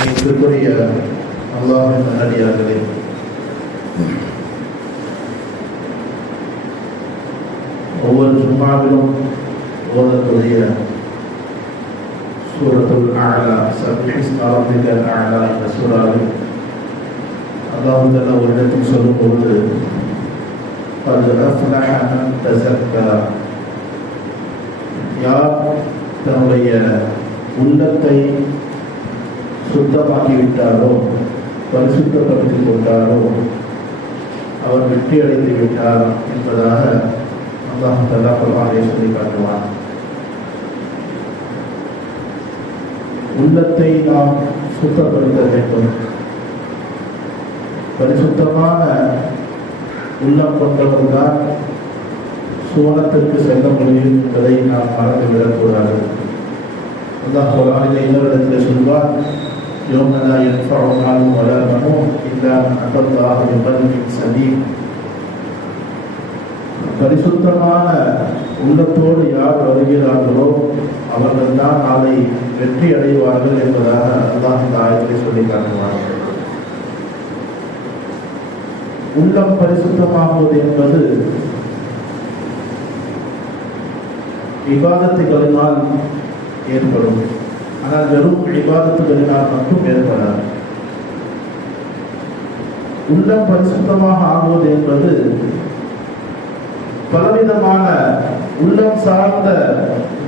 கணித்திற்குரிய அல்லாஹ்வின் நல்லடியார்களே, ஒவ்வொரு ஜும்மாவிலும் ஓதக்கூடிய சூரத்துல் அஅலா, சப்ஹிஸ்ம ரப்பிக்கல் அஅலா என்ற சூறாவில் அல்லாஹ் தஆலா ஒரு இடத்தில் சொல்லும்போது قد أفلح من تزكى, யார் தன்னுடைய உள்ளத்தை சுத்தமாக்கிவிட்டாரோ, பரிசுத்தப்படுத்திக் கொண்டாரோ அவர் வெற்றி அடைந்து விட்டார் என்பதாக அல்லாஹ் தஆலா குர்ஆனிலே சொல்லி காட்டுவார். உள்ளத்தை நாம் சுத்தப்படுத்த வேண்டும். பரிசுத்தமான உள்ளம் கொண்டவர்தான் சுவனத்திற்கு செல்ல முடியும் என்பதை நாம் மறந்துவிடக்கூடாது. அல்லாஹ் குர்ஆனிலே இன்னொரு இடத்தில் சொல்வார், யௌம லா யன்ஃபஉ மாலும் வலா பனூன் இல்லா மன் அத்தல்லாஹ பிகல்பின் சலீம். பரிசுத்தமான உள்ளத்தோடு யார் வருகிறார்களோ அவர்கள் தான் நாளை வெற்றி அடைவார்கள் என்பதாக அல்லாஹ் இந்த ஆயத்தை சொல்லி காட்டுவார்கள். உள்ளம் பரிசுத்தமாகுவது என்பது இபாதத்துகளினால் ஏற்படும். ஆனால் வெறும் இபாதத்துகளினால் மட்டும் ஏற்படாது. உள்ளம் பரிசுத்தமாக ஆகுவது என்பது பலவிதமான உள்ளம் சார்ந்த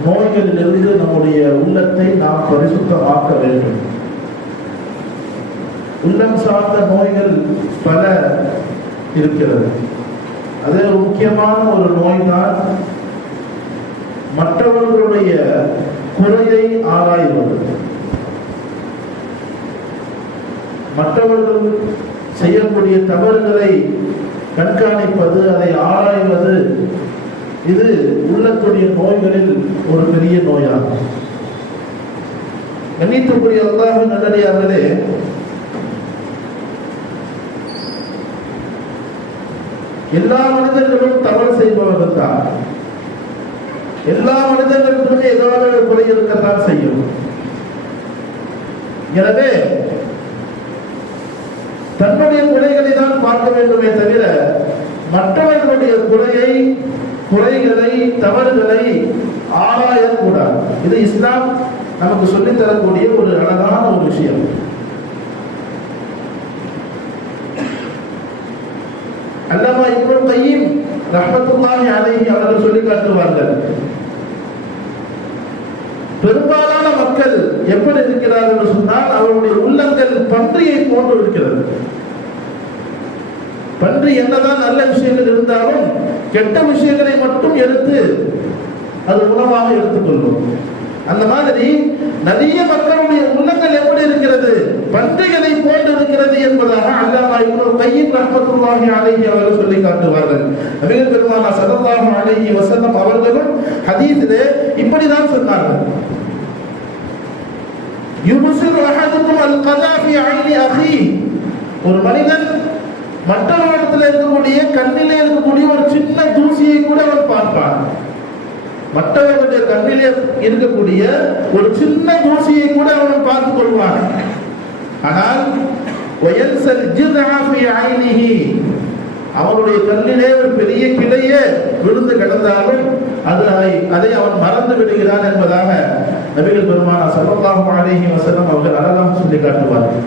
நோய்களிலிருந்து நம்முடைய உள்ளத்தை நாம் பரிசுத்தமாக்க வேண்டும். உள்ளம் சார்ந்த நோய்கள் பல இருக்கிறது. அதே முக்கியமான ஒரு நோய் தான் மற்றவர்களுடைய குறையை ஆராய்வது. மற்றவர்கள் செய்யக்கூடிய தவறுகளை கண்காணிப்பது, அதை ஆராய்வது, இது உள்ளத்துடைய நோய்களில் ஒரு பெரிய நோயாகும். கண்ணியத்துக்குரிய அல்லாஹ்வின் நல்லடியார்களே, எல்லா மனிதர்களும் தவறு செய்பவர்கள் தான். எல்லா மனிதர்களுக்கும் ஏதாவது ஒரு குறை இருக்கத்தான் செய்யும். எனவே தன்னுடைய குறைகளை தான் பார்க்க வேண்டுமே தவிர மற்றவர்களுடைய குறைகளை தவறுகளை ஆராயக்கூடாது. இது இஸ்லாம் நமக்கு சொல்லித் தரக்கூடிய ஒரு அழகான ஒரு விஷயம். அல்லாமா இப்னு கய்யிம் ரஹ்மத்துல்லாஹி அலைஹி அவர்கள் சொல்லி காட்டுவார்கள், பெரும்பாலான மக்கள் எப்படி இருக்கிறார்கள் என்று சொன்னால் அவருடைய உள்ளங்கள் பன்றியை போன்று இருக்கிறது. பன்றி என்னதான் நல்ல விஷயங்கள் இருந்தாலும் கெட்ட விஷயங்களை மட்டும் எடுத்து அது உணவாக எடுத்துக்கொள்ளும். அந்த மாதிரி நிறைய மக்களுடைய உள்ளங்கள் எப்படி இருக்கிறது, பன்றிகளை போன்று இருக்கிறது என்பதாக அல்லாமா இப்னு கய்யிம் ரஹ்மத்துல்லாஹி அலைஹி அவர்கள் சொல்லி காட்டுவார்கள். நபிகள் பெருமானார் ஸல்லல்லாஹு அலைஹி வஸல்லம் அவர்களும் ஹதீஸிலே இப்படிதான் சொன்னார்கள், யுப்சிரு அஹதுக்கும் அல் கதா ஃபி ஐனி அஹி. ஒரு மனிதன் மற்றவரிடத்தில் இருக்கக்கூடிய கண்ணிலே இருக்கக்கூடிய ஒரு சின்ன தூசியை கூட அவன் பார்ப்பான். மற்றவர்களுடைய கண்ணிலே இருக்கக்கூடிய ஒரு சின்ன தூசியை கூட அவன் பார்த்துக் கொள்வான். ஆனால் அவனுடைய கண்ணிலே ஒரு பெரிய கிளையே விழுந்து கிடந்தாலும் அதை அவன் மறந்து விடுகிறான் என்பதாக நபிகள் பெருமானார் ஸல்லல்லாஹு அலைஹி வஸல்லம் அவர்கள் அழகாக சொல்லி காட்டுவார்கள்.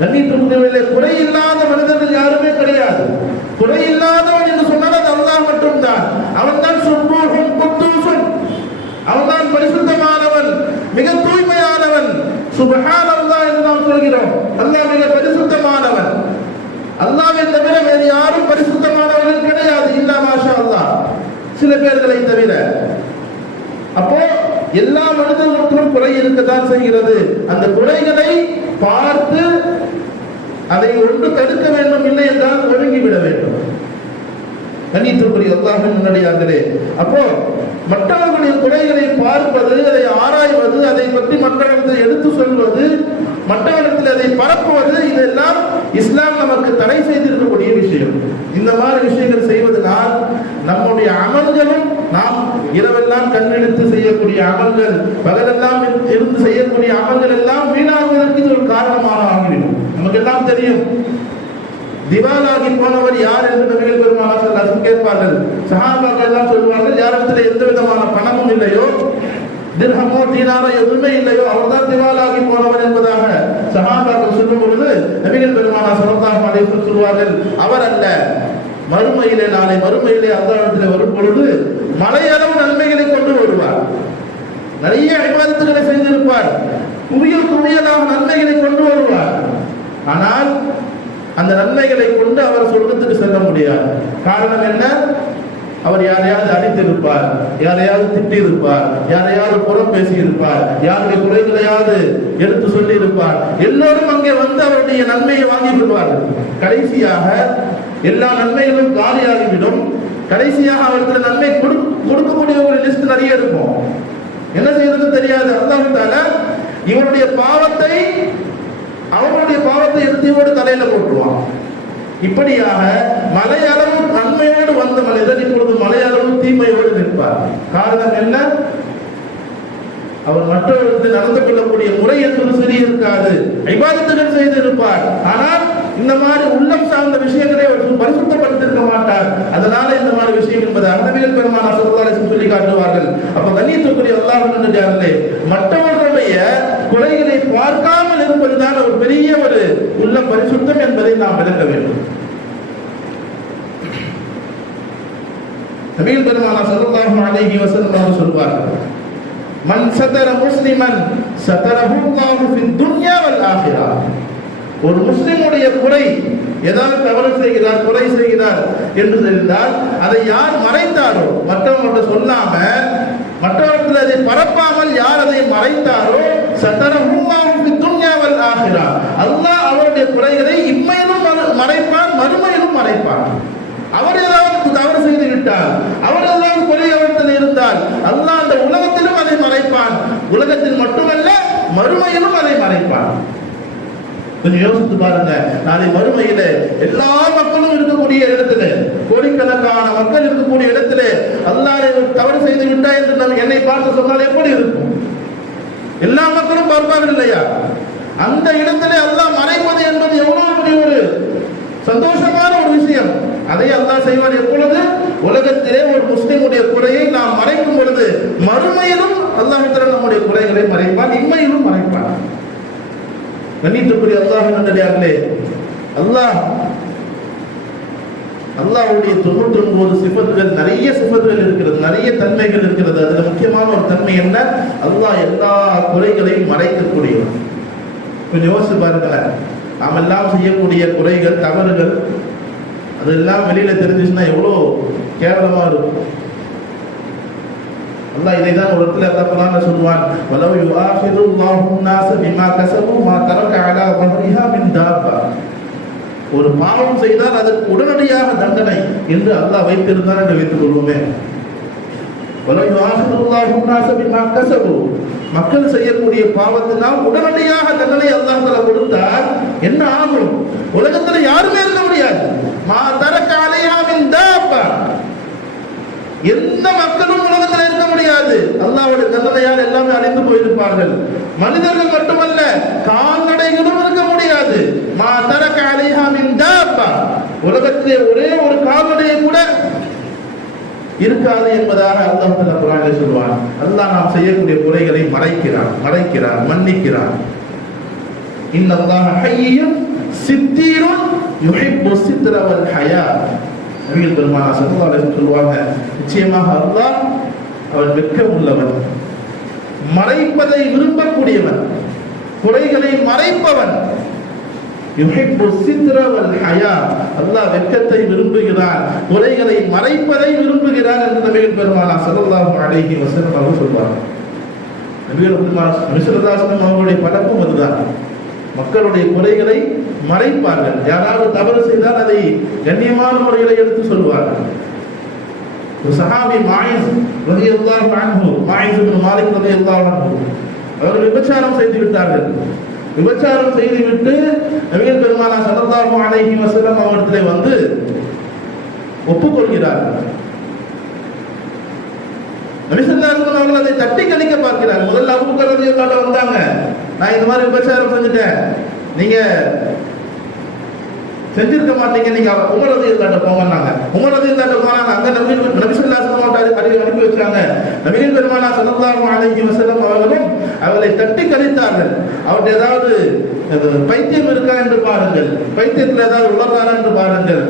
கண்ணியத்திற்குரியவர்களே, குறை இல்லாத மனிதர்கள் யாருமே கிடையாது. குறை இல்லாதவன் என்று சொன்னால் அது அல்லாஹ் மட்டும்தான். அவன் தான் சுப்ஹூன் குத்தூஸுன், அவன் தான் பரிசுத்தமானவன், மிக தூய்மையானவன். சுப்ஹானல்லாஹ் என்று நாம் சொல்கிறோம். அல்லாஹ் மிக பரிசுத்தமானவன். அல்லாஹ்வை தவிர வேறு யாரும் பரிசுத்தமானவர்கள் கிடையாது, இல்லா மாஷா அல்லாஹ், சில பேர்களை தவிர. அப்போ எல்லா மனிதர்களுக்கும் குறை இருக்கத்தான் செய்கிறது. அந்த குறைகளை பார்த்து அதை ஒன்று தடுக்க வேண்டும், இல்லை என்றால் ஒதுங்கிவிட வேண்டும். கண்ணியத்திற்குரிய அல்லாஹ்வின் நல்லடியார்களே, அப்போ மற்றவர்களுடைய குறைகளை பார்ப்பது, அதை ஆராய்வது, அதை பற்றி மற்றவர்களிடத்தில் எடுத்து சொல்வது, மற்றவர்களிடத்தில் அதை பரப்புவது, இதெல்லாம் இஸ்லாம் நமக்கு தடை செய்திருக்கக்கூடிய விஷயம். இந்த மாதிரி விஷயங்கள் செய்வதனால் நம்முடைய அமல்களும், நாம் இரவெல்லாம் கண்ணெடுத்து செய்யக்கூடிய அமல்கள், பகலெல்லாம் இருந்து செய்யக்கூடிய அமல்கள் எல்லாம் வீணாகுவதற்கு இது முடியும்? திவாலாகி போனவர் யார் என்று நபிகள் பெருமானார் ஸல்லல்லாஹு அலைஹி வஸல்லம் கேட்பார்கள். சஹாபாக்கள் எல்லாம் சொல்வார்கள், யாரிடத்தில் எந்த விதமான பணமும் இல்லையோ, திர்ஹமோ தீனாரோ எதுவுமே இல்லையோ, அவர்தான் திவாலாகி போனவர் என்பதாக சஹாபாக்கள் சொல்லும் பொழுது நபிகள் பெருமானார் ஸல்லல்லாஹு அலைஹி வஸல்லம் சொல்வார்கள், அவர் அல்ல, மறுமையிலே, நாளை மறுமையிலே அல்லாஹ்விடத்தில் வரும் பொழுது மலையளவு நன்மைகளை கொண்டு வருவார். நிறைய இபாதத்துகளை செய்திருப்பார், குவியலாக நன்மைகளை கொண்டு வருவார். ஆனால் அந்த நன்மைகளை கொண்டு அவர் சொர்க்கத்துக்கு செல்ல முடியாது. காரணம் என்ன? அவர் யாரையாவது அடித்திருப்பார், யாரையாவது திட்டிருப்பார், யாரையாவது புறம் பேசியிருப்பார், யாருடைய குறைகளையாவது எடுத்து சொல்லி இருப்பார். எல்லோரும் அங்கே வந்து அவருடைய நன்மையை வாங்கி கொள்வார்கள். கடைசியாக எல்லா நன்மைகளும் காலியாகிவிடும். கடைசியாக அவருக்கு நன்மை கொடுக்கக்கூடிய ஒரு லிஸ்ட் நிறைய இருக்கும். என்ன செய்யறது தெரியாது. அல்லாஹ் தஆலா இவருடைய பாவத்தை, அவருடைய பாவத்தை எடுத்தியோடு தலையில போட்டுருவான். இப்படியாக மலையளவு நன்மையோடு வந்த மனிதர் இப்பொழுது மலையளவு தீமையோடு நிற்பார். காரணம் என்ன? அவர் மற்றவர்களுக்கு நடந்து கொள்ளக்கூடிய முறை என்பது சரி இருக்காது, இபாதத்துகள் செய்து இருப்பார். ஆனால் இந்த மாதிரி உள்ளம் சார்ந்த விஷயங்களை அவர் பரிசுத்தப்படுத்திருக்க மாட்டார். அதனால இந்த மாதிரி விஷயம் என்பதை நபிகள் பெருமானார் ஸல்லல்லாஹு அலைஹி வஸல்லம் சொல்லி காட்டுவார்கள். அப்ப கண்ணியத்துக்குரிய அல்லாஹ்வின் நல்லடியார்களே, மற்றவர்களுடைய குறைகளை பார்க்காமல் இருப்பதுதான் ஒரு பெரிய ஒரு உள்ள பரிசுத்தம் என்பதை நாம் விளங்க வேண்டும். நபிகள் பெருமானார் ஸல்லல்லாஹு அலைஹி வஸல்லம் சொல்வார்கள், மன் சதர முஸ்லிமன் சதரஹு அல்லாஹு ஃபித் துன்யா வல் ஆখিরাহ. ஒரு முஸ்லிமுடைய குறை, ஏதாவது தவறு செய்கிறார், குறை செய்கிறார் என்று தெரிந்தால் அதை யார் மறைத்தாரோ, மற்றவங்கள்ட்ட சொல்லாம, மற்றவர்கள் அதை பரப்பாமல் யார் அதை மறைத்தாரோ, சதரஹு அல்லாஹு ஃபித் துன்யா வல் ஆখিরাহ, அல்லாஹ் அவருடைய குறைகளை இம்மையிலும் மறைப்பான், மறுமையிலும் மறைப்பான். அவர் ஏதாவது தவறு செய்து விட்டால், அவர் ஏதாவது குறை அவர்களில் இருந்தால் அல்லாஹ் அந்த உலகத்திலும் அதை மறைப்பான். உலகத்தில் மட்டுமல்ல, மறுமையிலும் அதை மறைப்பான். கொஞ்சம் யோசித்து பாருங்க. நாளை மறுமையில எல்லா மக்களும் இருக்கக்கூடிய இடத்துல, கோடிக்கணக்கான மக்கள் இருக்கக்கூடிய இடத்துல அல்லாஹ் தவறு செய்து விட்டா என்று நாம் என்னை பார்த்து சொன்னால் எப்படி இருக்கும்? எல்லா மக்களும் பார்ப்பார்கள் இல்லையா? அந்த இடத்துல அல்லாஹ் மறைப்பது என்பது எவ்வளவு பெரிய ஒரு சந்தோஷமான ஒரு விஷயம். அதை அல்லாஹ் செய்வான் எப்பொழுது? உலகத்திலே ஒரு முஸ்லிமுடைய குறையை நாம் மறைக்கும் பொழுது மறுமையிலும் அல்லாஹ் நம்முடைய குறைகளை மறைப்பான், இம்மையிலும் மறைப்பான். கண்ணியத்துக்குரிய அல்லாஹ்வின் நல்லடியார்களே, அல்லாஹ்வுடைய 99 சிஃபத்துகள், நிறைய சிஃபத்துகள் இருக்கிறது, நிறைய தன்மைகள் இருக்கிறது. அதுல முக்கியமான ஒரு தன்மை என்ன? அல்லாஹ் எல்லா குறைகளையும் மறைக்கக்கூடியவன். கொஞ்சம் யோசிச்சு பாருங்களேன். நாம் எல்லாம் செய்யக்கூடிய குறைகள், தவறுகள், அதெல்லாம் வெளியில தெரிஞ்சுச்சுன்னா எவ்வளோ கேவலமா இருக்கும். அல்லாஹ் இதைதான் ஒரு இடத்துல அல்லாஹ் குர்ஆன்ல சொல்வான், வலவ் யுஆஹிதுல்லாஹு الناس بما كسبوا ما ترك على ظهرها من دابة. ஒரு பாவம் செய்தால் அதற்கு உடனடியாக தண்டனை என்று அல்லாஹ் வைத்திருந்தார் என்று வைத்துக் கொள்வோமே. வலவ் யுஆஹிதுல்லாஹு الناس بما كسبوا, மக்கள் செய்யக்கூடிய பாவத்தினால் உடனடியாக தண்டனை அல்லாஹ் தஆலா கொடுத்தால் என்ன ஆகும்? உலகத்தில் யாருமே இருக்க முடியாது. மா தரக அலைஹா மின் தாபா, எந்த மக்களும் உலகத்தில் இருக்க முடியாது. அல்லாஹ்வுடைய தண்டனையால் எல்லாமே அழிந்து போயிருப்பார்கள். மனிதர்கள் மட்டுமல்ல, கால்நடைகளும் இருக்க முடியாது. மா தரக அலைஹா மின் தாபா, உலகத்திலே ஒரே ஒரு கால்நடையை கூட இருக்காது என்பதாக அல்லாஹ் தஆலா குர்ஆனில் சொல்வான். அல்லாஹ் நாம் செய்யக்கூடிய குறைகளை மறைக்கிறான், மன்னிக்கிறான். இன்னல்லாஹ ஹய்யுன் சித்தீருன் யுஹிப்பு சித்ர வல் ஹயா. நபிகள் பெருமானார் ஸல்லல்லாஹு அலைஹி வஸல்லம் சொல்வாங்க, நிச்சயமாக அல்லாஹ் அவன் வெட்கம் உள்ளவன், மறைப்பதை விரும்பக்கூடியவன், குறைகளை மறைப்பவன். யுஹிப்பு சித்ர வல் ஹயா, அல்லாஹ் வெட்கத்தை விரும்புகிறான், குறைகளை மறைப்பதை விரும்புகிறான் என்று நபிகள் பெருமானார் ஸல்லல்லாஹு அலைஹி வஸல்லம் அவர்கள் சொல்வாங்க. நபிகள் பெருமானார் ஸல்லல்லாஹு அலைஹி வஸல்லம் அவர்களுடைய பழக்கம் அதுதான். மக்களுடைய குறைகளை மறைப்பார்கள். யாராவது தவறு செய்தால் அதை கண்ணியமான முறையில் எடுத்து சொல்வார்கள். ஒரு சஹாபி மாயிஸ் ரலியல்லாஹு அன்ஹு, மாயிஸ் இப்னு மாலிக் ரலியல்லாஹு அன்ஹு, அவர்கள் விபச்சாரம் செய்து விட்டார்கள். விபச்சாரம் செய்துவிட்டு நபிகள் பெருமானார் ஸல்லல்லாஹு அலைஹி வஸல்லம் அவர்களிடத்திலே வந்து ஒப்புக்கொள்கிறார்கள். நபி ஸல்லல்லாஹு அலைஹி வஸல்லம் அவர்கள் அதை தட்டி கழிக்க பார்க்கிறார். முதல்ல அபூபக்கர் ரலியல்லாஹு அன்ஹு வந்தாங்க, நான் இந்த மாதிரி விபச்சாரம் செஞ்சுட்டேன், நீங்க செஞ்சிருக்க மாட்டீங்க, நீங்க உமர் ரலியல்லாஹு அன்ஹு போங்கன்னாங்க. உமர் ரலியல்லாஹு அன்ஹு போனாங்க. அங்க நபி ஸல்லல்லாஹு அலைஹி வஸல்லம் அனுப்பி வச்சாங்க. நபிகள் பெருமானார் ஸல்லல்லாஹு அலைஹி வஸல்லம் அவர்களும் அவரை தட்டி கழித்தார்கள். அவருடைய ஏதாவது பைத்தியம் இருக்கா என்று பாருங்கள், பைத்தியத்தில் ஏதாவது உள்ளதாரா என்று பாருங்கள்,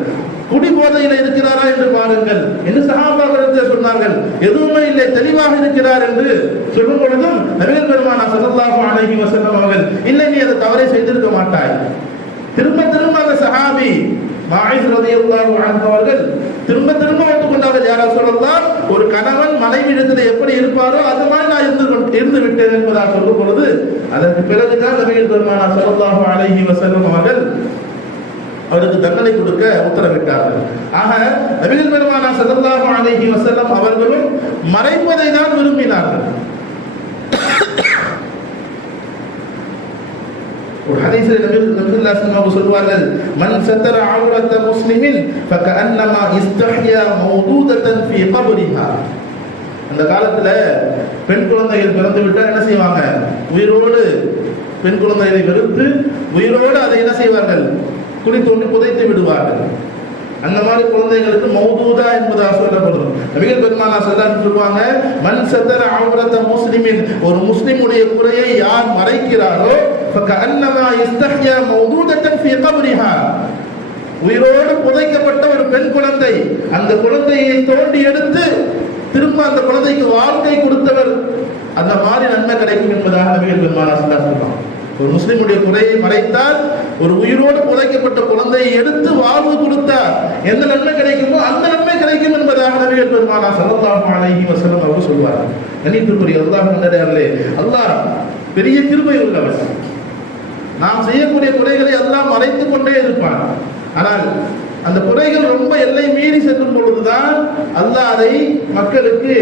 குடிபோதையில் இருக்கிறாரா என்று பாருங்கள் என்று சஹாபாக்கள் சொன்னார்கள். எதுவுமே இல்லை, தெளிவாக இருக்கிறார் என்று சொல்லும் பொழுதும் நபிகள் பெருமானார் ஸல்லல்லாஹு அலைஹி வஸல்லம் அவர்கள் இல்லை, நீ அதை தவறை செய்திருக்க மாட்டாய். திரும்ப திரும்ப அந்த சஹாபி மாயிஸ் ரலியல்லாஹு அன்ஹு அவர்கள் திரும்ப திரும்ப ஒத்துக்கொண்டார்கள். யா ரசூலல்லாஹ், ஒரு கணவன் மனைவி இடத்துல எப்படி இருப்பாரோ அது மாதிரி நான் இருந்து விட்டேன் என்பதாக சொல்லும் பொழுது அதற்கு பிறகுதான் நபிகள் பெருமானார் ஸல்லல்லாஹு அலைஹி வஸல்லம் அவர்கள் அவருக்கு தண்டனை கொடுக்க உத்தரவிட்டார்கள். ஆக நபிகள் பெருமானார் ஸல்லல்லாஹு அலைஹி வஸல்லம் அவர்களும் மறைப்பதை தான் விரும்பினார்கள். ஒரு ஹதீஸில் நபிகள் ஸல்லல்லாஹு அலைஹி வஸல்லம் சொல்வார்கள், மன் சத்தர அவ்ரத முஸ்லிமின் ஃபகஅன்னமா இஸ்தஹ்யா மௌதூதத்தன் ஃபீ கப்ரிஹா. அந்த காலத்துல பெண் குழந்தைகள் பிறந்து விட்டால் என்ன செய்வாங்க, உயிரோடு பெண் குழந்தைகளை வெறுத்து உயிரோடு அதை என்ன செய்வார்கள், குழி தோண்டி புதைத்து விடுவார்கள். அந்த மாதிரி குழந்தைகளுக்கு மௌதூதா என்பதாக சொல்லப்படுது. நபிகள் பெருமானார் ஸல்லல்லாஹு சொல்லுவாங்க, மன் சத்தர அவ்ரத முஸ்லிமின், ஒரு முஸ்லிமுடைய குறையை யார் மறைக்கிறாரோ ஃபகஅன்னமா இஸ்தஹ்யா மௌதூதத்தன் ஃபீ கப்ரிஹா, உயிரோடு புதைக்கப்பட்ட ஒரு பெண் குழந்தை, அந்த குழந்தையை தோண்டி எடுத்து திரும்ப அந்த குழந்தைக்கு வாழ்க்கை கொடுத்தவர், அந்த மாதிரி நன்மை கிடைக்கும் என்பதாக நபிகள் பெருமானார் ஸல்லல்லாஹு சொல்லுவாங்க. ஒரு முஸ்லிமுடைய குறையை மறைத்தால், ஒரு உயிரோடு புதைக்கப்பட்ட குழந்தையை எடுத்து வாழ்வு கொடுத்தார், எந்த நன்மை கிடைக்குமோ அந்த நன்மை கிடைக்கும் என்பதாக நபிகள் பெருமானார் ஸல்லல்லாஹு அலைஹி வஸல்லம் அவர்கள் சொல்வார்கள். கண்ணியத்திற்குரிய அல்லாஹ்வின் நல்லடியார்களே, அல்லாஹ் பெரிய கிருபை உள்ளவர். நாம் செய்யக்கூடிய குறைகளை எல்லாம் மறைத்துக் கொண்டே இருப்பான். ஆனால் அந்த குறைகள் ரொம்ப எல்லை மீறி செல்லும் பொழுதுதான் அல்லாஹ் அதை மக்களுக்கு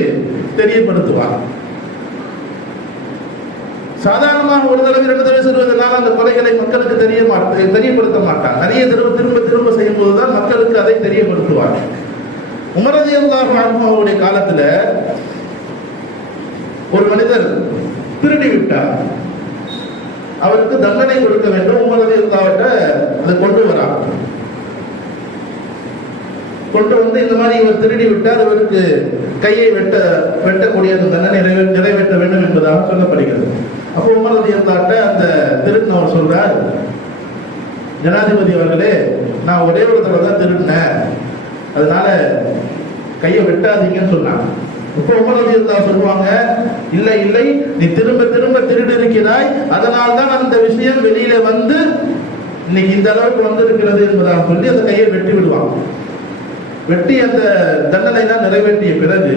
தெரியப்படுத்துவார். சாதாரணமாக ஒரு தடவை 2 தடவை சொல்வதனால் அந்த கொலைகளை மக்களுக்கு தெரியப்படுத்த மாட்டார். நிறைய திரும்ப திரும்ப செய்யும் போதுதான் மக்களுக்கு அதை தெரியப்படுத்துவார். உமர் ரலியல்லாஹு அன்ஹு அவருடைய காலத்துல ஒரு மனிதர் திருடி விட்டார். அவருக்கு தண்டனை கொடுக்க வேண்டும். உமர் ரலியல்லாஹு அதை கொண்டு வரார். கொண்டு வந்து இந்த மாதிரி இவர் திருடி விட்டார், இவருக்கு கையை வெட்டக்கூடிய அந்த தண்டனை நிறைவேற்ற வேண்டும் என்பதாக சொல்லப்படுகிறது. அப்போ உமர் ரலியல்லாஹு அந்த திருடினவர் சொல்றார், ஜனாதிபதி அவர்களே, நான் ஒரே ஒரு தடவை தான் திருடினேன், அதனால கையை வெட்டாதீங்கன்னு சொன்னாங்க. இப்போ உமர் ரலியல்லாஹு சொல்லுவாங்க, இல்லை இல்லை, நீ திரும்ப திரும்ப திருடி இருக்கிறாய், அதனால் தான் அந்த விஷயம் வெளியில வந்து இன்னைக்கு இந்த அளவுக்கு வந்திருக்கிறது என்பதாக சொல்லி அந்த கையை வெட்டி விடுவாங்க. வெட்டி அந்த தண்டனை தான் நிறைவேற்றிய பிறகு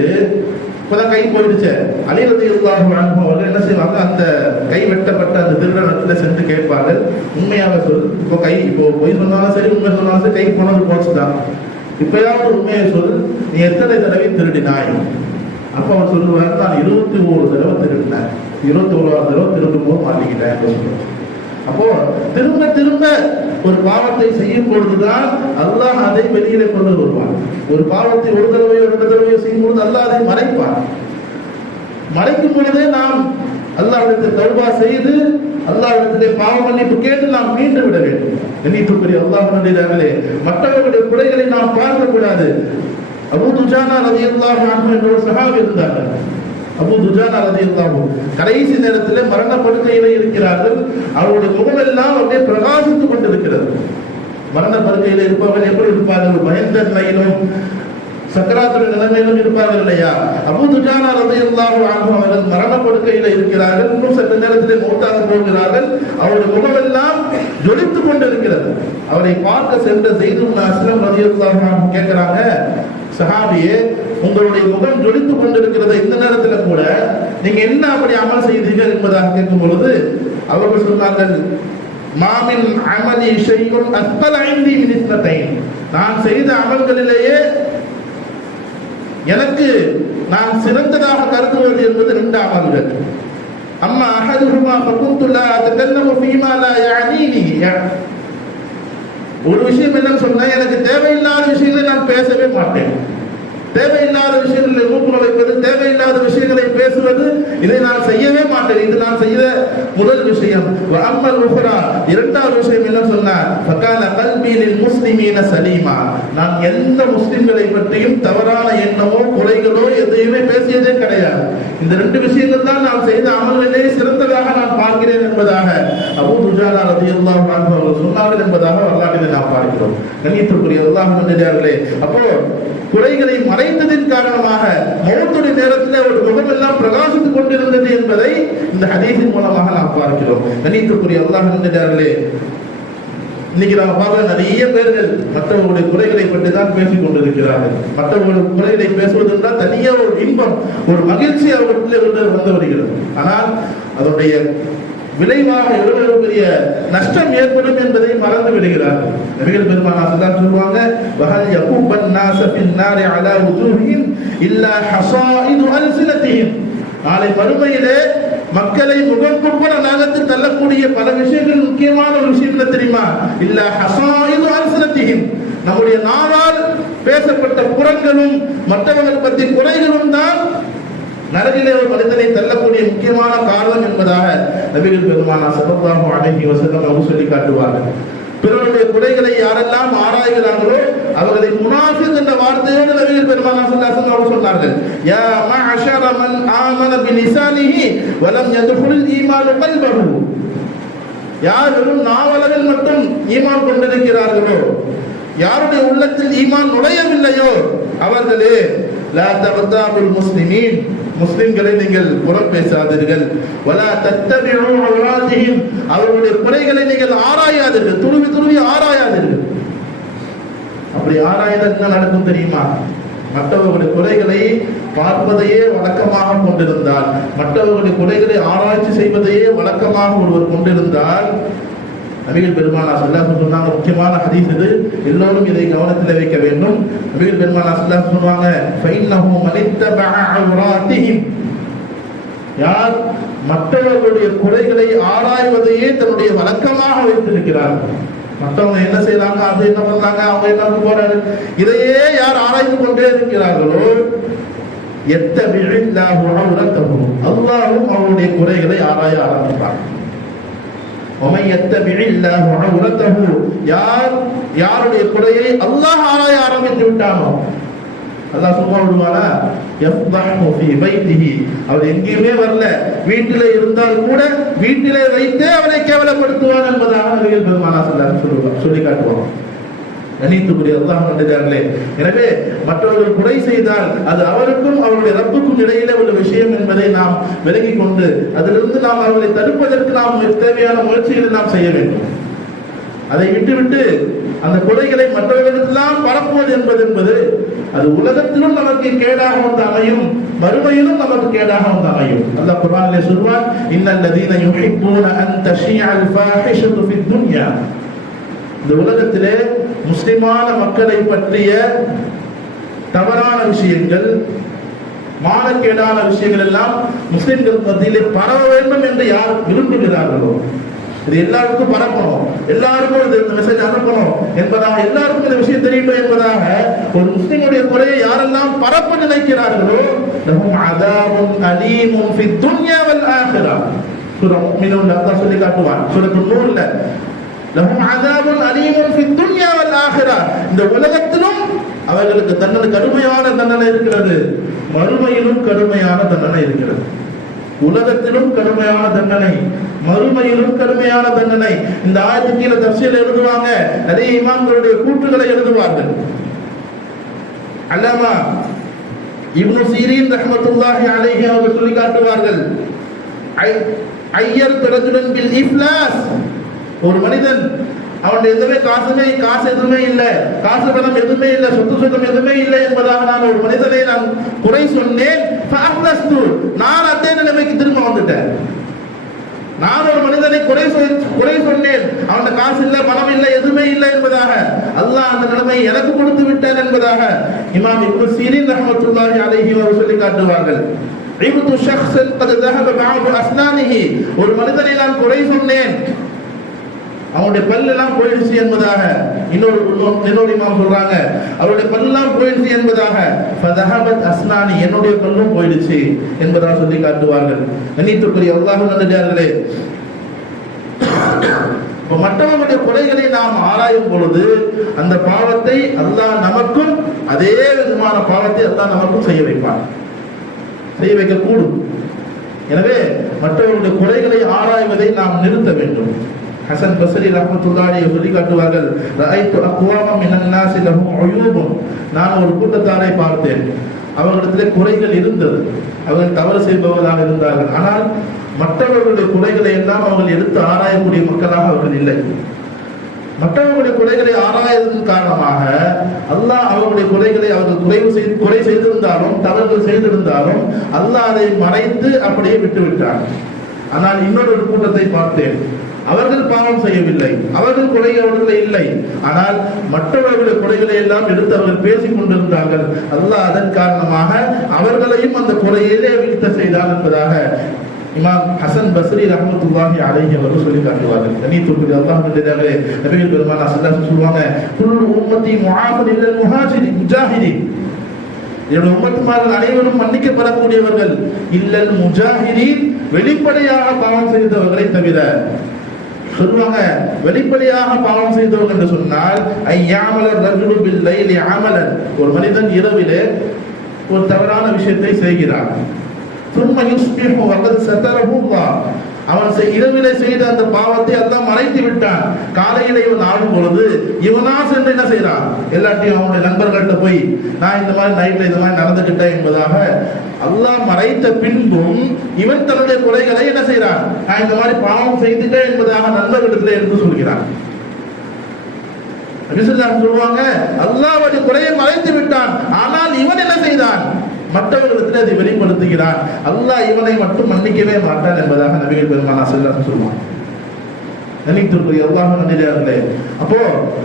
இப்பதான் கை போயிடுச்சு. அலி ரலியல்லாஹு அன்ஹு அவர்கள் என்ன செய்வாங்க, அந்த கை வெட்டப்பட்ட அந்த திருடனத்துல சென்று கேட்பார்கள், உண்மையாக சொல், இப்போ பொய் சொன்னாலும் சரி உண்மை சொன்னாலும் சரி, கை போனது போச்சுதான், இப்பயாவது உண்மையை சொல், நீ எத்தனை தடவை திருடினாய்? அப்ப அவர் சொல்லுவார், நான் 21 தடவை திருடினேன், 21வது தடவை திருடும் போது மாட்டிக்கிட்டேன் சொல்லுவார். அப்போ திரும்ப திரும்ப ஒரு பாவத்தை செய்யும் பொழுதுதான் அல்லாஹ் அதை வெளியில கொண்டு வருவான். ஒரு பாவத்தை ஒரு தடவையோ 2 தடவையோ செய்யும் பொழுது அல்லாஹ் அதை மறைப்பான். மறைக்கும் பொழுதே நாம் அல்லாஹ்விடத்தில் தௌபா செய்து அல்லாஹ்விடத்திலே பாவ மன்னிப்பு கேட்டு நாம் மீண்டு விட வேண்டும். கண்ணியத்துக்குரிய அல்லாஹ்வினர்களே, மற்றவர்களுடைய குறைகளை நாம் பார்க்க கூடாது. அபூ துஜானா ரலியல்லாஹு அன்ஹு என்ற ஒரு சஹாபி இருந்தார்கள். அபூ துஜானா ரலியல்லாஹு கடைசி நேரத்தில் மரண படுக்கையிலே இருக்கிறார்கள். அவருடைய முகமெல்லாம் அப்படியே பிரகாசித்துக் கொண்டிருக்கிறது. மரண படுக்கையில் இருப்பவர்கள் எப்படி இருப்பார்கள்? பயந்த நிலையிலும் சக்கராத்துடைய நிலைமையிலும் இருப்பார்கள் இல்லையா? அபூ துஜானா ரலியல்லாஹு அன்ஹு அவர்கள் மரண படுக்கையில இருக்கிறார்கள். இன்னும் சற்று நேரத்திலே மௌத்தாக போகிறார்கள். அவருடைய முகமெல்லாம் ஜொலித்துக் கொண்டிருக்கிறது. அவரை பார்க்க சென்ற ஸைத் இப்னு அஸ்லம் ரலியல்லாஹு அன்ஹு கேட்கிறாங்க, சஹாபியே, உங்களுடைய முகம் ஜொலித்துக் கொண்டிருக்கிறது, இந்த நேரத்தில் கூட நீங்க என்ன அப்படி அமல் செய்தீர்கள் என்பதாக கேட்கும் பொழுது அவர்கள் சொன்னார்கள், மாமின் அமலி ஷைஉன் அஸ்பல இன்தி மின் இஸ்னத்தைன், நான் செய்த அமல்களிலேயே எனக்கு நான் சிறந்ததாக கருதுவது என்பது 2 அமல்கள். அம்மா அஹதுஹுமா ஃபகுன்து லா அத்தகல்லமு ஃபீமா லா யஅனீனி, ஒரு விஷயம் என்னன்னு சொன்னா, எனக்கு தேவையில்லாத விஷயங்களை நான் பேசவே மாட்டேன். தேவையில்லாத விஷயங்களை மூக்குல வைப்பது, தேவையில்லாத விஷயங்களை பேசுவது, இதை நான் செய்யவே மாட்டேன். இது நான் செய்த முதல் விஷயம். அம்மல் உஹ்ரா, இரண்டாவது விஷயம் என்ன சொன்னார்? ஃபகான கல்பி லில் முஸ்லிமீன சலீமா, நான் எந்த முஸ்லிம்களை பற்றியும் தவறான எண்ணமோ குறைகளோ எதையுமே பேசியதே கிடையாது. இந்த ரெண்டு விஷயங்கள் தான் நான் செய்த அமல்களிலே சிறந்ததாக நான் பார்க்கிறேன் என்பதாக அபூ துஜானா ரலியல்லாஹு அன்ஹு அவர்கள் சொன்னார்கள் என்பதாக வரலாற்றிலே நாம் பார்க்கிறோம். கண்ணியத்திற்குரிய அல்லாஹ்வின் நல்லடியார்களே, அப்போ குறைகளை மறைத்ததின் காரணமாக மௌத்துடைய நேரத்தில் ஒரு முகமெல்லாம் பிரகாசித்துக் கொண்டிருந்தது என்பதை இந்த ஹதீஸின் மூலமாக நாம் பார்க்கிறோம். கண்ணியத்திற்குரிய அல்லாஹ்வின் நல்லடியார்களே, இன்னைக்கு நம்ம பார்க்க நிறைய பேர்கள் மற்றவர்களுடைய குறைகளை பற்றி தான் பேசிக் கொண்டிருக்கிறார்கள். மற்றவர்களுடைய குறைகளை பேசுவதென்றால் தனியாக ஒரு இன்பம், ஒரு மகிழ்ச்சி அவர்களுக்குள்ளே வந்து வருகிறது. ஆனால் அதனுடைய விளைவாக எவ்வளவு பெரிய நஷ்டம் ஏற்படும் என்பதை மறந்து விடுகிறார்கள். நபிகள் பெருமானார் ஸல்லல்லாஹு அலைஹி வஸல்லம் சொல்வாங்க, வஹல் யகுபன் நாஸ ஃபின் நாரி அலா வுஜூஹிஹிம் இல்லா ஹஸாயிது அல்சினதிஹிம், நாளை மறுமையிலே மக்களை முகங்குப்புற நரகத்தில் தள்ளக்கூடிய பல விஷயங்கள், முக்கியமான ஒரு விஷயம் என்ன தெரியுமா? இல்லா ஹஸாயிது அல்சினதிஹிம், நம்முடைய நாவால் பேசப்பட்ட புறங்களும் மற்றவர்கள் பற்றி குறைகளும் தான் நரகிலே ஒரு மனிதனை தள்ளக்கூடிய முக்கியமான காரணம் என்பதாக நபிகள் பெருமானார் ஸல்லல்லாஹு அலைஹி வஸல்லம் அவர்கள் சொல்லி காட்டுவார்கள். பிறருடைய குறைகளை யாரெல்லாம் ஆராய்கிறார்களோ அவர்களை முனாஃபிக் என்ற வார்த்தையோடு நபிகள் பெருமானார் ஸல்லல்லாஹு அலைஹி வஸல்லம் சொன்னார்கள். யா மஅஷர மன் ஆமன பிலிசானிஹி வலம் யதுல் ஈமானு கல்பஹு, யார் வெறும் நாவலர்கள் மட்டும் ஈமான் கொண்டிருக்கிறார்களோ, யாருடைய உள்ளத்தில் ஈமான் நுழையவில்லையோ அவர்களே லா தக்தாபுல் முஸ்லிமீன், முஸ்லிம்களை நீங்கள் புறம் பேசாதீர்கள். வலா தத்தபிஉ அவ்ராதிஹிம், அவர்களுடைய குறைகளை நீங்கள் ஆராயாதீர்கள், துருவி துருவி ஆராயாதீர்கள். அப்படி ஆராய்ந்தால் என்ன நடக்கும் தெரியுமா? மற்றவர்களுடைய குறைகளை பார்ப்பதையே வழக்கமாக கொண்டிருந்தால், மற்றவர்களுடைய குறைகளை ஆராய்ச்சி செய்வதையே வழக்கமாக ஒருவர் கொண்டிருந்தால், நபிகள் பெருமானார் ஸல்லல்லாஹு அலைஹி வஸல்லம் சொன்னாங்க, முக்கியமான ஹதீஸ் இது, எல்லோரும் இதை கவனத்தில் வைக்க வேண்டும். நபிகள் பெருமானார் ஸல்லல்லாஹு அலைஹி வஸல்லம் சொல்வாங்க, ஃபைன்னஹு மனித்தபஅ அவ்ராதிஹிம், யார் மற்றவர்களுடைய குறைகளை ஆராய்வதையே தன்னுடைய வழக்கமாக வைத்திருக்கிறார்கள். மற்றவங்க என்ன செய்யறாங்க, அது என்ன பண்றாங்க, அவங்க என்ன போறாரு, இதையே யார் ஆராய்ந்து கொண்டே இருக்கிறார்களோ யத்தபிஇல்லாஹு அவ்ரதஹு, அல்லாஹ்வும் அவருடைய குறைகளை ஆராய ஆரம்பிப்பார். யாருடைய குறையை அல்லாஹ் ஆராய ஆரம்பித்து விட்டானோ, அல்லாஹ் சும்மா விடுவானா? அவர் எங்கேயுமே வரல, வீட்டிலே இருந்தால் கூட வீட்டிலே வைத்தே அவரை கேவலப்படுத்துவான் என்பதாக நபிகள் பெருமானார் ஸல்லல்லாஹு அலைஹி வஸல்லம் சொல்லி காட்டுவாங்க. கணித்துக்குரிய அல்லாஹ் நல்லடியார்களே, எனவே மற்றவர்கள் குறை செய்தால் அது அவருக்கும் அவருடைய ரப்புக்கும் இடையிலே உள்ள விஷயம் என்பதை நாம் விலகிக் கொண்டு அதிலிருந்து நாம் அவர்களை தடுப்பதற்கு நாம் தேவையான முயற்சிகளை நாம் செய்ய வேண்டும். அதை விட்டுவிட்டு அந்த குறைகளை மற்றவர்களுக்கெல்லாம் பரப்புவது என்பது அது உலகத்திலும் நமக்கு கேடாக வந்து அமையும், மறுமையிலும் நமக்கு கேடாக வந்து அமையும். அல்லாஹ் குர்ஆனிலே சொல்வான், இன்னல்லதீன யுஹிப்பூன அன் தஷீஅல் ஃபாஹிஷத்து ஃபித் துன்யா, இந்த உலகத்திலே முஸ்லிமான மக்களை பற்றிய தவறான விஷயங்கள், மானக்கேடான விஷயங்கள் எல்லாம் முஸ்லிம்கள் மத்தியிலே பரவ வேண்டும் என்று யார் விரும்புகிறார்களோ, இது எல்லாருக்கும் பரப்பணும், எல்லாருக்கும் இந்த மெசேஜ் அனுப்பணும் என்பதாக, எல்லாருக்கும் இந்த விஷயம் தெரியணும் என்பதாக ஒரு முஸ்லிமுடைய குறையை யாரெல்லாம் பரப்ப நினைக்கிறார்களோ லஹும் அஸாபுன் அலீமுன் ஃபித் துன்யா வல் ஆখিরা, சூரா முஃமினூன்ல அல்லாஹ் சொல்லி காட்டுவான். சூரத்துல் நூர்ல லஹும் அஸாபுன் அலீமுன் ஃபித் துன்யா வல் ஆখিরা, இந்த உலகத்திலும் அவர்களுக்கு தண்டனை, கடுமையான தண்டனை இருக்கிறது, மறுமையிலும் கடுமையான தண்டனை இருக்கிறது. உலகத்திலும் கடுமையான தண்டனை, மறுமையிலும் கடுமையான தண்டனை. இந்த ஆயத்துக்கு கீழே தஃசீர் எழுதுவாங்க, நிறைய இமாம்களுடைய கூற்றுகளை எழுதுவார்கள். அல்லாமா இப்னு சீரீன் ரஹ்மத்துல்லாஹி அலைஹி அவர்கள் சொல்லி காட்டுவார்கள், ஐயர் ரஜுலன் பில் இஃப்லாஸ், ஒரு மனிதன் அவனுடைய காசு எதுவுமே இல்லை, காசு பணம் எதுவுமே இல்லை, சொத்து சுத்தம் எதுவுமே இல்லை என்பதாக நான் ஒரு மனிதனை நான் குறை சொன்னேன், நான் அதே நிலைமைக்கு திரும்ப வந்துட்டேன். நான் ஒரு மனிதனை குறை சொன்னேன், அவன் காசு இல்லை, பணம் இல்லை, எதுவுமே இல்லை என்பதாக, அல்லாஹ் அந்த நிலைமையை எனக்கு கொடுத்து விட்டேன் என்பதாக இமாம் இப்னு சீரீன் ரஹ்மத்துல்லாஹி அலைஹி அவர்கள் சொல்லி காட்டுவார்கள். ஒரு மனிதனை நான் குறை சொன்னேன், அவனுடைய பல்லெல்லாம் போயிடுச்சு என்பதாக இன்னொரு இமாம் சொல்றாங்க, அவருடைய பல்லெல்லாம் போயிடுச்சு என்பதாக, ஃபதஹபத் அஸ்னானி, என்னுடைய பல்லும் போயிடுச்சு என்பதாக சொல்லி காட்டுவார்கள். கண்ணியத்திற்குரிய அல்லாஹ்வின் நல்லடியார்களே, இப்போ மற்றவர்களுடைய குறைகளை நாம் ஆராயும் பொழுது அந்த பாவத்தை அல்லாஹ் நமக்கும் அதே விதமான பாவத்தை அல்லாஹ் நமக்கும் செய்ய வைப்பான், செய்ய வைக்கக்கூடும். எனவே மற்றவர்களுடைய குறைகளை ஆராய்வதை நாம் நிறுத்த வேண்டும். ஹசன் பஸ்ரி ரஹ்மத்துல்லாஹி அலைஹி சொல்லி காட்டுவார்கள், ரஅய்து அக்வாமன் மினன் நாஸி லஹும் உயூபுன், நான் ஒரு கூட்டத்தாரை பார்த்தேன், அவர்களிடத்திலே குறைகள் இருந்தது, அவர்கள் தவறு செய்பவர்களாக இருந்தார்கள், ஆனால் மற்றவர்களுடைய குறைகளை எல்லாம் அவர்கள் எடுத்து ஆராயக்கூடிய மக்களாக அவர்கள் இல்லை. மற்றவர்களுடைய குறைகளை ஆராய்வதன் காரணமாக அல்லாஹ் அவர்களுடைய குறைகளை அவர்கள் குறை செய்திருந்தாலும் தவறுகள் செய்திருந்தாலும் அல்லாஹ் அதை மறைத்து அப்படியே விட்டுவிட்டார். ஆனால் இன்னொரு கூட்டத்தை பார்த்தேன், அவர்கள் பாவம் செய்யவில்லை, அவர்கள் குறை அவர்கள் இல்லை, ஆனால் மற்றவர்களுடைய குறைகளை எல்லாம் எடுத்து அவர்கள் பேசிக் கொண்டிருந்தார்கள். அல்லாஹ் அதன் காரணமாக அவர்களையும் அந்த குறையிலே வீழ்த்த செய்தார் என்பதாக இமாம் ஹசன் பஸ்ரி ரஹ்மத்துல்லாஹி அலைஹி அவர்கள் சொல்லி காட்டுவார்கள். கண்ணியத்துக்குரிய அல்லாஹ்விலே நபிகள் பெருமானார் ஸல்லல்லாஹு அலைஹி சொல்லுவாங்க, குல்லு உம்மத்தி முஆஃபன் இல்லல் முஜாஹிதீன், என்னுடைய உம்மத்துமார்கள் அனைவரும் மன்னிக்கப்படக்கூடியவர்கள், இல்லல் முஜாஹிதீன், வெளிப்படையாக பாவம் செய்தவர்களை தவிர. சொல்லுவாங்க, வெளிப்படையாக பாவம் செய்தவர்கள் என்று சொன்னால் ஐயாமல ரஜுலு பில் லைலி அமலன், ஒரு மனிதன் இரவிலே ஒரு தவறான விஷயத்தை செய்கிறான், ثم يصبح وقد ستره الله, அவன் இரவிலே செய்த அந்த பாவத்தை அல்லாஹ் மறைத்து விட்டான். காலையில இவன் ஆடும் பொழுது இவனா சென்று என்ன செய்யறான், எல்லாத்தையும் அவனுடைய நண்பர்கள்ட்ட போய் நான் இந்த மாதிரி நைட்ல இந்த மாதிரி நடந்துகிட்டேன் என்பதாக அல்லாஹ் மறைத்த பின்பும் இவன் தன்னுடைய குறைகளை என்ன செய்யறான், நான் இந்த மாதிரி பாவம் செய்துட்டேன் என்பதாக நண்பர்களிடத்தில் எடுத்து சொல்கிறான். சொல்லுவாங்க, அல்லாஹ்வுடைய குறையை மறைத்து விட்டான், ஆனால் இவன் என்ன செய்தான், மற்றவர்களுக்கு அதை வெளிப்படுத்துகிறான், அல்லாஹ் இவனை மட்டும் மன்னிக்கவே மாட்டான் என்பதாக நபிகள் பெருமானார் ஸல்லல்லாஹு அலைஹி சொல்லுவாங்க. நன்றிக்குரிய அல்லாஹ் நல்லடியார்களே, அப்போ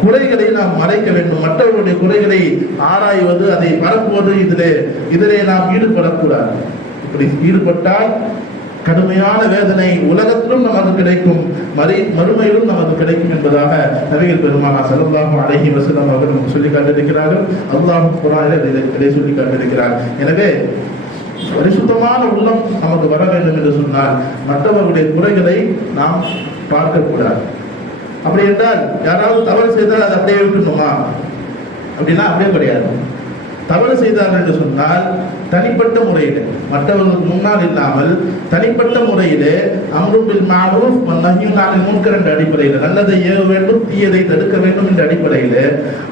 குறைகளை நாம் மறைக்க வேண்டும், மற்றவர்களுடைய குறைகளை ஆராய்வது அதை பரப்புவது இதிலே நாம் ஈடுபடக்கூடாது. இப்படி ஈடுபட்டால் கடுமையான வேதனை உலகத்திலும் நமக்கு கிடைக்கும், மறுமையிலும் நமக்கு கிடைக்கும் என்பதாக நபிகள் பெருமானார் ஸல்லல்லாஹு அலைஹி வஸல்லம் அவர்கள் நமக்கு சொல்லி காட்டியிருக்கிறார்கள். அல்லாஹ் குர்ஆனில் இதை சொல்லி காட்டியிருக்கிறார். எனவே பரிசுத்தமான உள்ளம் நமக்கு வர வேண்டும் என்று சொன்னால் மற்றவர்களுடைய குறைகளை நாம் பார்க்கக்கூடாது. அப்படி என்றால் யாராவது தவறு செய்தால் அதை அப்படியே விட்டுணுமா அப்படின்னா அப்படியே கிடையாது. தவறு செய்தார்கள் என்று சொன்னால் தனிப்பட்ட முறையில், மற்றவர்களுக்கு முன்னால் இல்லாமல் தனிப்பட்ட முறையிலே அம்ரு பில் மஅரூஃப் வ நஹ்யு அனில் முன்கர் என்ற அடிப்படையில், நல்லதை ஏவ வேண்டும் தீயதை தடுக்க வேண்டும் என்ற அடிப்படையில்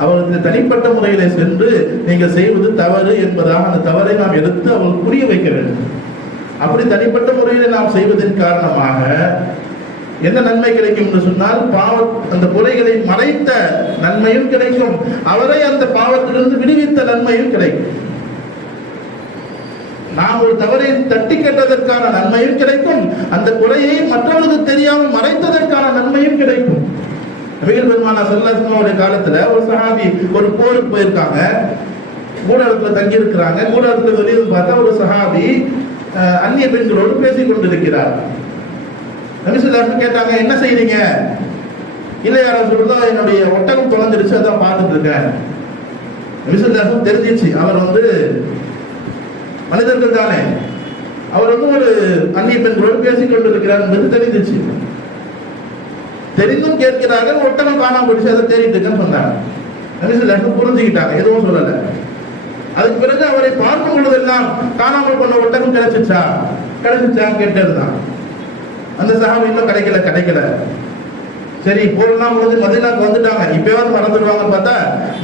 அவர்களுக்கு தனிப்பட்ட முறையிலே சென்று நீங்கள் செய்வது தவறு என்பதாக அந்த தவறை நாம் எடுத்து அவர்கள் புரிய வைக்க வேண்டும். அப்படி தனிப்பட்ட முறையில் நாம் செய்வதன் காரணமாக என்ன நன்மை கிடைக்கும் என்று சொன்னால் அந்த குறைகளை மறைத்த நன்மையும் கிடைக்கும், அவரை அந்த பாவத்திலிருந்து விடுவித்த நன்மையும் கிடைக்கும். நாம் ஒரு தவறை தட்டி கேட்டதற்கான நன்மையும் கிடைக்கும், அந்த குறையை மற்றவர்களுக்கு தெரியாமல் மறைத்ததற்கான நன்மையும் கிடைக்கும். நபிகள் பெருமானார் ஸல்லல்லாஹு அலைஹி வஸல்லம் காலத்துல ஒரு சஹாபி ஒரு போருக்கு போயிருக்காங்க, கூடாரத்துல தங்கி இருக்கிறாங்க. கூடாரத்துல வெளியே பார்த்தா ஒரு சஹாபி அந்நிய பெண்களோடு பேசிக் கொண்டிருக்கிறார். நபி ஸல்லல்லாஹு அலைஹி வஸல்லம் கேட்டாங்க, என்ன செய்றீங்க? இல்லை யாரோ சொல்றதோ என்னுடைய ஒட்டகம் தொலைஞ்சிருச்சு, அதான் பார்த்துட்டு இருக்கேன். நபி ஸல்லல்லாஹு அலைஹி வஸல்லம் தெரிஞ்சிச்சு, அவர் மனிதர்கள் தானே, அவர் ஒரு அந்நிய பெண்களோடு பேசிக் கொண்டிருக்கிறார் என்பது தெரிஞ்சிச்சு. தெரிந்தும் கேட்கிறார்கள், ஒட்டகம் காணாம போயிடுச்சு, அதை தேடிட்டு இருக்கேன்னு சொன்னாங்க. நபி ஸல்லல்லாஹு அலைஹி வஸல்லம் புரிஞ்சுக்கிட்டாங்க, எதுவும் சொல்லல. அதுக்கு பிறகு அவரை பார்க்கும் பொழுதெல்லாம் காணாமல் போன ஒட்டகம் கிடைச்சிச்சான்னு கேட்டிருந்தான். அந்த சஹாபி இன்னும் கிடைக்கல. சரி போலாம் போது மதீனாவுக்கு வந்துட்டாங்க, இப்பயாவது மறந்துடுவாங்கன்னு பார்த்தா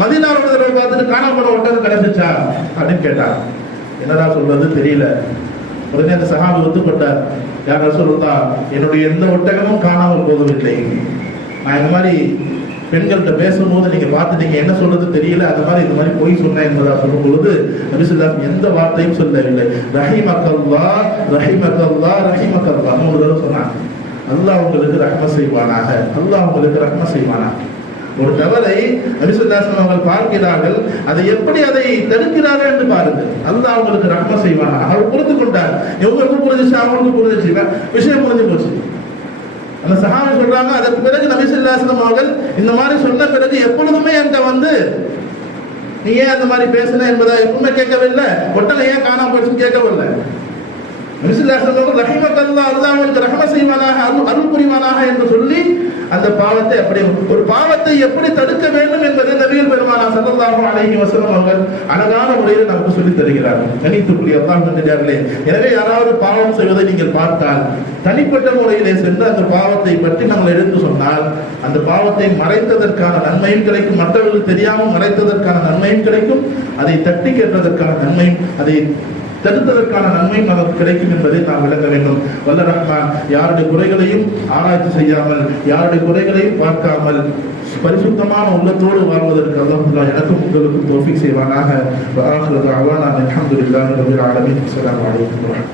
மதீனாவோட தடவை பார்த்துட்டு காணாம போன ஒட்டகம் கிடைச்சிச்சா அப்படின்னு கேட்டார். என்னடா சொல்றது தெரியல. உடனே அந்த சஹாபி ஒத்துப்பட்டார், யார் ரசூலுல்லாஹ், என்னுடைய எந்த ஒட்டகமும் காணாமல் போகவில்லை, நான் இந்த மாதிரி பெண்கள்கிட்ட பேசும்போது நீங்க பார்த்துட்டீங்க, என்ன சொல்றது தெரியல, அந்த மாதிரி இந்த மாதிரி பொய் சொன்னேன் என்பதா சொல்லும் பொழுது நபி ஸல்லல்லாஹு அலைஹி வஸல்லம் எந்த வார்த்தையும் சொல்லவில்லை. ரஹிமக்கல்லாஹ் ரஹிமக்கல்லாஹ் ரஹிமக்கல்லாஹ் மூணு தடவை சொன்னாங்க. அல்லாஹ் உங்களுக்கு ரஹ்மத் செய்வானாக, அல்லாஹ் உங்களுக்கு ரஹ்மத் செய்வானாக. ஒரு தவறை நபி ஸல்லல்லாஹு அலைஹி வஸல்லம் அவர்கள் பார்க்கிறார்கள், அதை எப்படி அதை தடுக்கிறார்கள் என்று பாருங்கள். அல்லாஹ் உங்களுக்கு ரஹ்மத் செய்வானாக. அவர் புரிந்து கொண்டார், இவங்களுக்கு புரிஞ்சிச்சு அவங்களுக்கு புரிஞ்சிச்சு, விஷயம் புரிஞ்சு போச்சு. அந்த சஹாபி சொல்றாங்க, அதற்கு பிறகு நபி ஸல்லல்லாஹு அலைஹி வஸல்லம் அவர்கள் இந்த மாதிரி சொன்ன பிறகு எப்பொழுதுமே என்கிட்ட நீ ஏன் அந்த மாதிரி பேசின என்பதை எப்பவுமே கேட்கவில்லை, ஒட்டலை ஏன் காணாம போச்சுன்னு கேட்கவில்லை. நபி ஸல்லல்லாஹு அலைஹி வஸல்லம் ரஹிமக்கல்லாஹ், அல்லாஹ் உங்களுக்கு ரஹ்மத் செய்வானாக, அருள் புரிவானாக என்று சொல்லி அந்த பாவத்தை அப்படி ஒரு பாவத்தை எப்படி தடுக்க வேண்டும் என்பதை நபிகள் பெருமானார் ஸல்லல்லாஹு அலைஹி வஸல்லம் அவர்கள் அழகான முறையில் நமக்கு சொல்லித் தருகிறார்கள். கணித்துக்குரிய அல்லாஹ் நல்லடியார்களே, எனவே யாராவது பாவம் செய்வதை நீங்கள் பார்த்தால் தனிப்பட்ட முறையிலே சென்று அந்த பாவத்தை பற்றி நாங்கள் எடுத்து சொன்னால் அந்த பாவத்தை மறைத்ததற்கான நன்மையும் கிடைக்கும், மற்றவர்கள் தெரியாமல் மறைத்ததற்கான நன்மையும் கிடைக்கும், அதை தட்டி கேட்டதற்கான நன்மையும், அதை தடுத்ததற்கான நன்மையும் நமக்கு கிடைக்கும் என்பதை நாம் விளங்க வேண்டும். வல்ல ரஹ்மான் யாருடைய குறைகளையும் ஆராய்ச்சி செய்யாமல், யாருடைய குறைகளையும் பார்க்காமல் பரிசுத்தமான உள்ளத்தோடு வாழ்வதற்கு அல்லாஹ் எனக்கும் உங்களுக்கும் தௌஃபீக் செய்வானாக. வஆகிரு தஅவானா அல்ஹம்துலில்லாஹி ரப்பில் ஆலமீன். அஸ்ஸலாமு அலைக்கும்.